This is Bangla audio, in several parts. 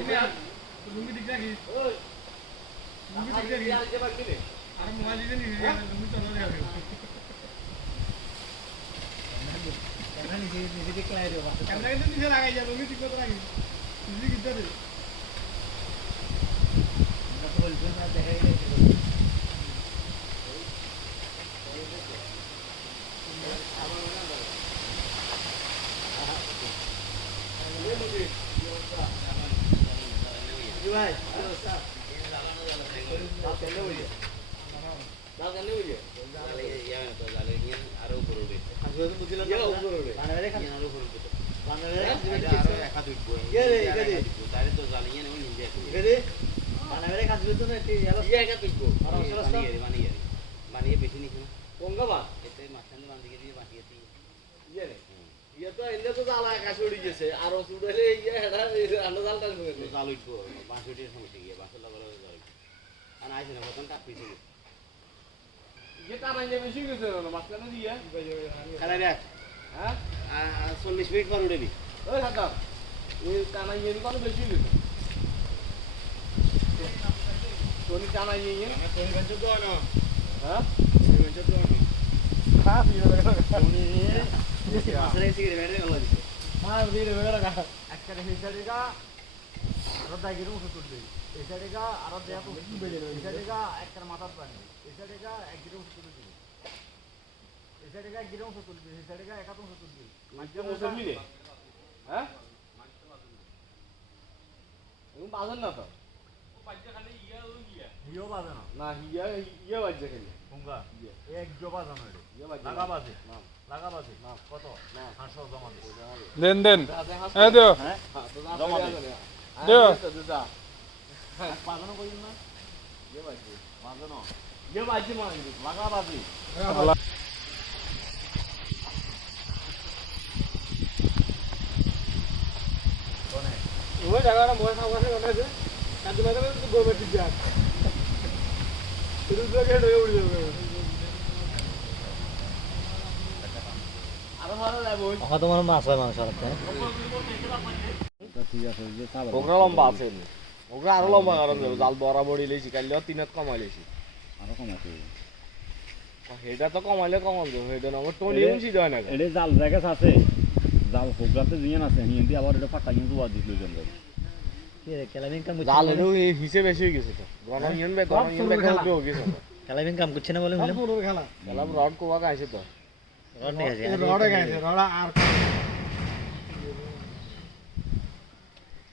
লুঙ্গি ঠিক রাখি লুঙ্গি ঠিক রাখি আর মোবাইল দিতে নিয়ে লুঙ্গি চলা যাবে ক্যামেরা নিজে দেখলাই রে বাবা ক্যামেরা কিন্তু নিজে লাগাই যা লুঙ্গি ঠিক করে রাখি নিজে কিনতে দে আমরা তো বলছি না দেখাই রে ভাই আরো উপর উঠবে বানিয়ে বেশি নিখে পঙ্গাবা এতে মাঝখানে বান্ধিকে দিয়ে বাঁচিয়েছি ইয়ে তো এলে তো জাল আকাশ উড়ে গেছে আর উড়ালে আন্ডা জাল টানবো জাল উঠবো বাঁশ উঠিয়ে সমস্যা গিয়ে বাঁশের লাগালে জাল আর আইসে না কখন কাপ পিছিয়ে ইয়ে টানা নিয়ে বেশি গেছে মাঝখানে দিয়ে খেলা দেখ হ্যাঁ 40 মিনিট পর উঠেবি ওই থাকা ওই টানা নিয়ে কোনো বেশি গেছে তোনি টানা নিয়ে তোনি ভেঞ্চার দেওয়া না হ্যাঁ ভেঞ্চার দেওয়া না হ্যাঁ তোনি মাছের সিগারেট বেড়ে গেল মার দিয়ে বেড়ে গেল একটা হিসারিকা আর দাগিরও উঠে তুলবে হিসারিকা আর দেয়া তো বেড়ে গেল হিসারিকা একটা মাথার পানি হিসারিকা একদিকে উঠে তুলে দিবে হিসারিকা একদিকে উঠে তুলবে হিসারিকা একাতে উঠে তুলবে মাঝে মোসর মিলে হ্যাঁ এবং বাজার না তো বাজে খালি হিও বাজে না হিয়া বাজে খালি হুঙ্গা এক জো বাজে না হিয়া বাজে লাগা বাজে লাগা বাজে না কত না 500 জমা দে দেন এই দিও হ্যাঁ জমা দে দিও পাজানো কই না হিয়া বাজে বাজানো হিয়া বাজে মানে লাগা বাজে কোনে ওই জায়গাটা মোয় খাওয়াছে কোনে কাজু বাজারে তো গোবে ঠিক যা শুরু থেকে ঢোকে উড়ে যাবে আরো ভালো লাগবে ওই তোমার মাছ হয় মাংস রাখতে ঠিক আছে যে চাল ওগরা লম্বা আছে ওগরা আরো লম্বা কারণ জাল বরাবরই লইছি কাইলে তিনত কমাই লইছি আরো কমাতে হেডা তো কমাইলে কমান দেব হেডা নম্বর টনি উঁচি দেয় না এডে জাল জায়গা আছে জাল ওগরাতে জিয়ান আছে হিন্দি আবার এটা ফাটা কিন্তু বাদ দিছিল জঙ্গল ক্যালাবিং কাম জাল এর হিসেবে বেশি হয়ে গেছে তো গণইন বে খেলতে হয়ে গেছে ক্যালাবিং কাম করছে না বলে বলে পুরো খেলা খেলা রড কোয়া গাইছে তো রড নিয়ে গেছে রড গাইছে রড আর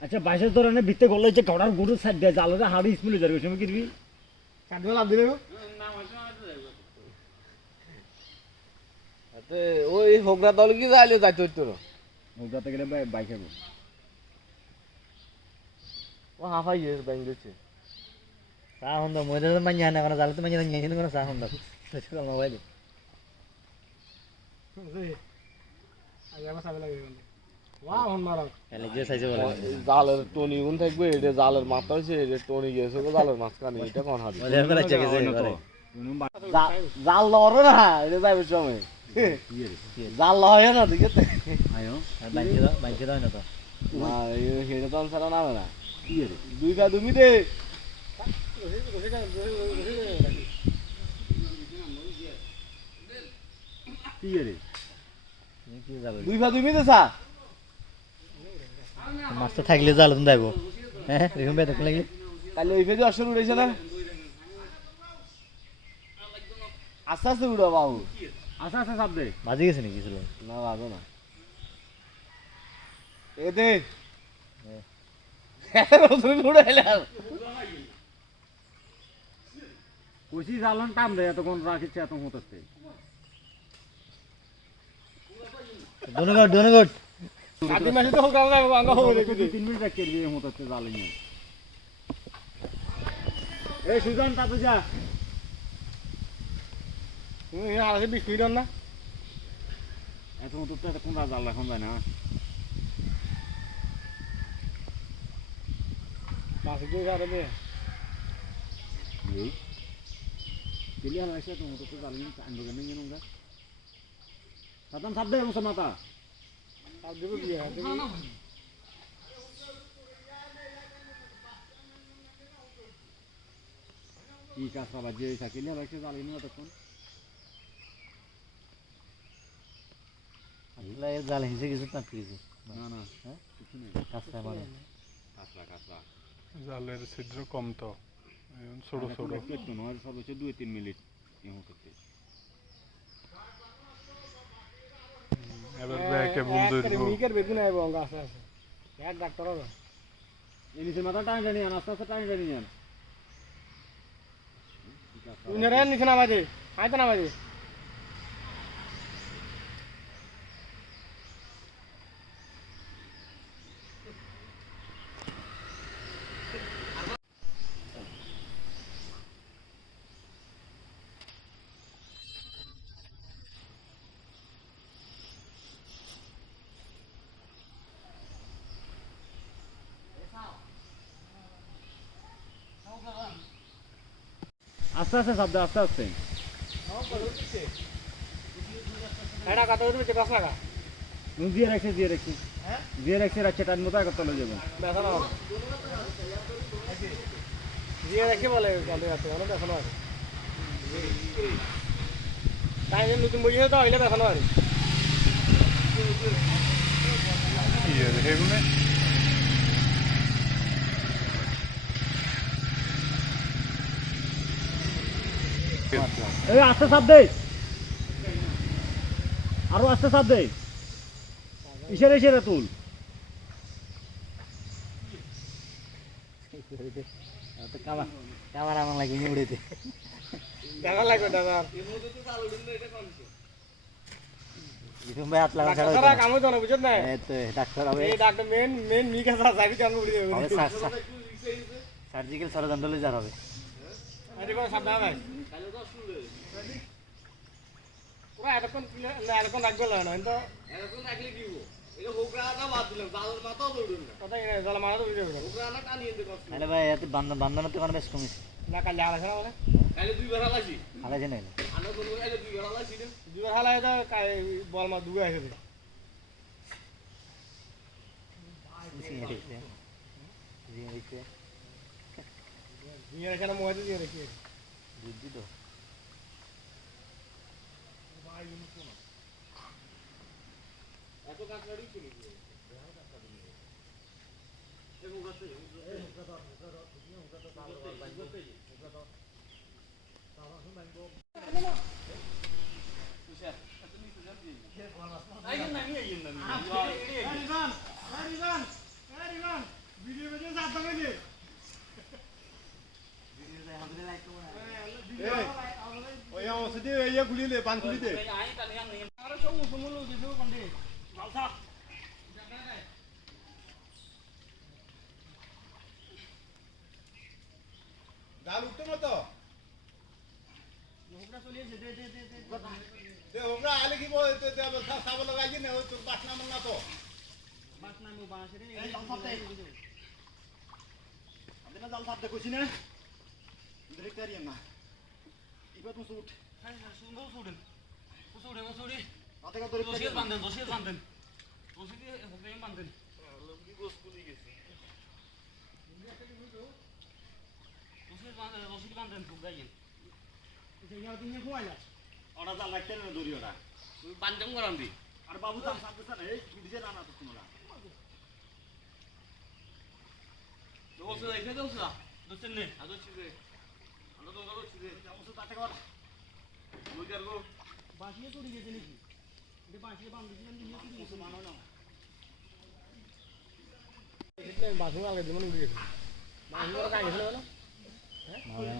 আচ্ছা 22 ধরনের ভিতরে গলে যে গড়ার গুড় সাইড দিয়ে জালরে হাড়ি স্পিলে যাবে তুমি কিরবি কাটবে লাভ দিলে না মাছ আতে ওই হোগরা দল কি যাইলে যাইতো তো হোগরাতে গেলে বাইক হবে ও হাফাই এর ব্যাংক দিচ্ছে সা হন্দা মইদা মাইয়া না কোন জালতে মাইয়া নিয়ে নিন কোন সা হন্দা সেটা মোবাইল এই আগে সাবে লাগে ওয়া হন মারা এলে যে সাইজে বলে জালের টনি উন থাকবে এটা জালের মাথা হইছে এটা টনি গেছে তো জালের মাঝখানে এটা কোন হাবি ওদের করে চেকে যায় জাল লরে না এটা যাইবে সময় জাল লয় না দিকে আয়ো বাইকে দাও না তো না এই হেডা তো সারা না না কি রে দুই গা তুমি দে কি রে কি যাবে দুই ভা তুমি দে সা মাছটা থাকলে জাল তুমি দাইবো হ্যাঁ এরকম বে দেখলে লাগি কাল ওই ফেজে আসল উড়াইছে না আস্তে আস্তে উড়া বাবু আস্তে আস্তে চাপ দে বাজি গেছে নাকি ছিল না বাজো না এ দে কুচি জালন টাম দেয় তখন রাখিছে এত হতে ডোনগট আদি মাসে তো হোকা না আঙ্গা হবে 3 মিনিট রাখতে দিয়ে হতে জালে নিয়ে এই সুজন তাতে যা তুমি আর 20 মিনিট না এত হতে কোন জাল রাখুন যায় না মাছ দিয়ে যাবে এই দিলি আর এসে তুমি তো জানি আন্ডো গেমিং নিনুঙ্গা সাতম সাত দে মুসা মাতা সাত দেব দিয়ে কাঁচা বাজে থাকিলে আর একটা জ্বালিয়ে নিও তখন আসলে জাল হিসেবে কিছু না কিছু না না হ্যাঁ কিছু নেই কাঁচা মানে কাঁচা জালের ছিদ্র কম তো ছোট ছোট একটু নয় সর্বোচ্চ 2-3 মিনিট এমন করতে এবার ব্যাকে বন্ধ হইব মিকের বেগুন আইব অঙ্গ আছে আছে এক ডাক্তার হবে এই নিচে মাথা টাইম জানি আস্তে আস্তে টাইম জানি যান তুই নেরে নিচে নামাজে আইতে নামাজে আস্তে আস্তে শব্দ আস্তে আস্তে এটা কত দিতে কস লাগা দিয়ে রাখছি রাখছে টাইম মতো আগে চলে যাবেন বেসানো দিয়ে রাখি বলে কত আছে অনেক বেসানো আছে তাই নতুন বই তো হইলে বেসানো আছে ইয়ে হেগুনে এই আস্তে চাপ দে আরো আস্তে চাপ দে ইশারা তুল কামার আমার লাগে উড়েতে দেখা লাগবে দাদা বিক্রম ভাই হাত লাগা ছাড়া ডাক্তার কাম হইতো না বুঝছ না এই তো ডাক্তার হবে এই ডাক্তার মেন মি কাছে যাবি তো আমি উড়ে দেব হবে সার্জিক্যাল সরঞ্জাম লেজার হবে আরে কোন সাবধান ভাই পুরা এতক্ষণ রাখবে না তো এতক্ষণ রাখলে কি হবো এটা হোকরাটা বাদ দিলাম জালের মাথাও দৌড়ুন না কথা এনে জালের মাথা দৌড়ে দেব হোকরাটা টানিয়ে দে কষ্ট আরে ভাই এত বান্ধন তো কোনো বেশ কমিছে না কাল লাগা ছাড়া বলে কালে দুইবার হালাইছি হালাইছে না আনো কোন কালে দুইবার হালাইছি রে দুইবার হালাই তো বল মা দুগে আছে দিয়ে এখানে মোবাইল দিয়ে রেখে বুদ্ধি তো এত কাজ করি ছিল জাল উঠতো না তো ওগুলা আলে কি সাব লাগাই না ওই তোর বাসনা মন না তো জাল সাপ দেখছি না দেখতে পারি না এবার তো উঠ মাথা কাপড় ওরা জাল রাখতে না দড়ি ওরা বান্ধব করাম দি আর বাবু জাল সাপ দিছ না এই বিজে না না তো তোমরা দোস্ত দেখে দোস্ত দোস্ত নে আদো চিজে আমরা তো আদো চিজে সমস্ত তাতে কর ওই করব বাঁচিয়ে চড়ি গেছে নাকি এটা বাঁচিয়ে বাম দিছিলাম নিয়ে চড়ি গেছে মানো না એટલે બાથરૂમ આલે દેમન ઉડી ગયો બાથરૂમ કા ગેছিল না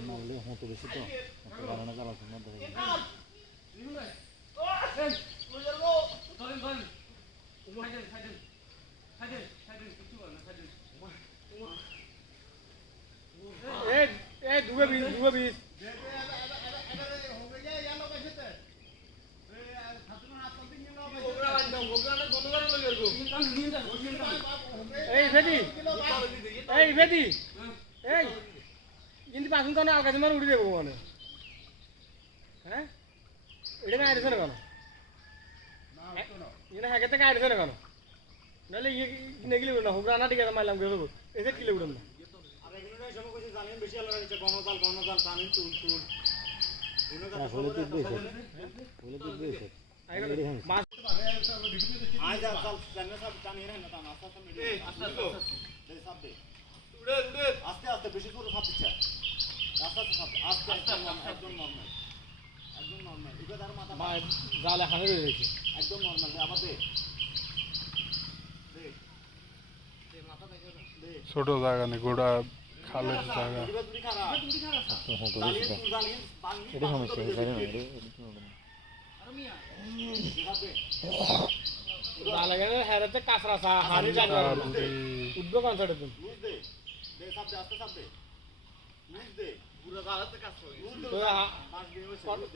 মারলে হতো বেশি তো কারণে চালাচ্ছে না ধরে এই দুগে বিশ এই ভেদি এই কিন্তু বাসন তো আলগা তোমার উড়ে দেবো মানে হ্যাঁ এটা না আইডিস না কেন এটা হ্যাঁ থেকে আইডিস না কেন নাহলে ইয়ে নেগিলে না হোক রানা ঠিক আছে মারলাম গেছো এসে কিলে উড়াম না জানেন বেশি আলো নিচে গণজাল টানেন তুল আসলে তুই বেশ বলে তুই বেশ আয় জাল জানে সব টানিয়ে না টান আস্তে আস্তে বেশি করে সাপ দিচ্ছে আস্তে একদম নরমাল এবার আর মাথা জাল এখানে রয়েছে একদম নরমাল আবার দে ছোট জায়গা নেই গোড়া খালের জায়গা এটা সমস্যা জানি না জাল এখানে হেরাতে কাঁচরা চা হাড়ি জাল উঠবে কনসার্টে তুমি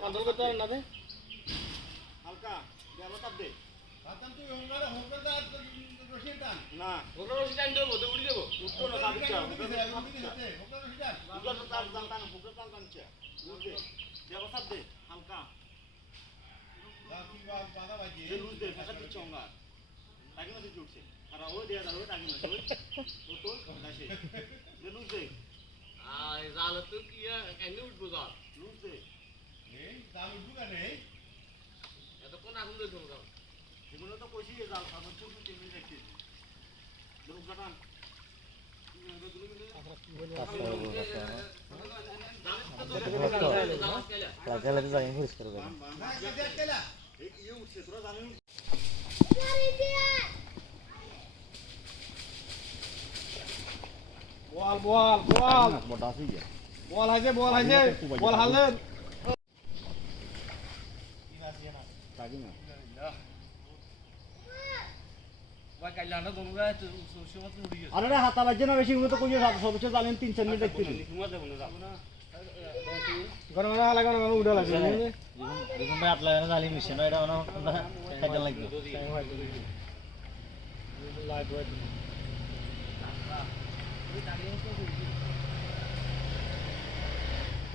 কন্ট্রোল করতে পারেন না দে হালকা দেওয়া চাপ দে না ওটা রশি টাইম দেবো তো উড়ি দেবো উত্তর না চাপ দিচ্ছে উত্তর চাপ টান হুকরা টান টানছে দেওয়া চাপ দে হালকা দে লুজ দে ফাঁকা দিচ্ছে অঙ্গা টাকি মাসে জুটছে আর ওই দেয়া দাও টাকি মাসে ওই তো দাসে দে লুজ দে জাল তো কি কেন উঠবো জাল লুজ দে এতক্ষণ আগুন দিয়ে দেবো জাল এগুলো তো কইছি জাল সামনে চুপ চুপ টেনে রাখছি হুকরা টান রাজালে যাই পরিষ্কার করে ইয়ে উঠছে তোরা জানেন বল বড় আছে কি বল হাইছে বল হালেন টাকি না ভাই কাইলা না দমগা সুসমাত উড়ি গেছে আরে হাতা বাজে না বেশি তো কই সবচেয়ে জানেন 3-4 মিনিট দেখতে ঘুমা দেব না যাব না গরম না লাগা না উড়া লাগে দেখুন ভাই আপনার জালি মিশন এটা অন কাজে লাগবে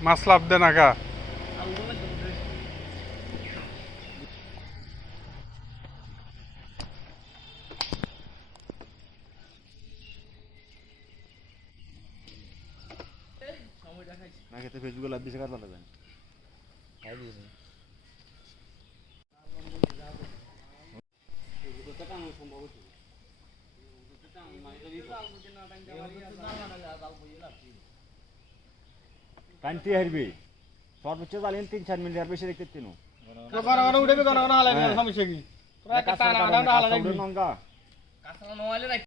মাছ লাভ দেন আগা না খেতে ফেসবুকে লাভ দিছে কার পাতা যায় খাই দিয়েছে টানতে হারবি সর্বোচ্চ জানেন 3-4 মিনিট আর বেশি দেখতে তিনু গরম উড়বে গরম হালেন সমস্যা কি তোরা একটা টানা হালেন নঙ্গা কাঁচরা নওয়ালে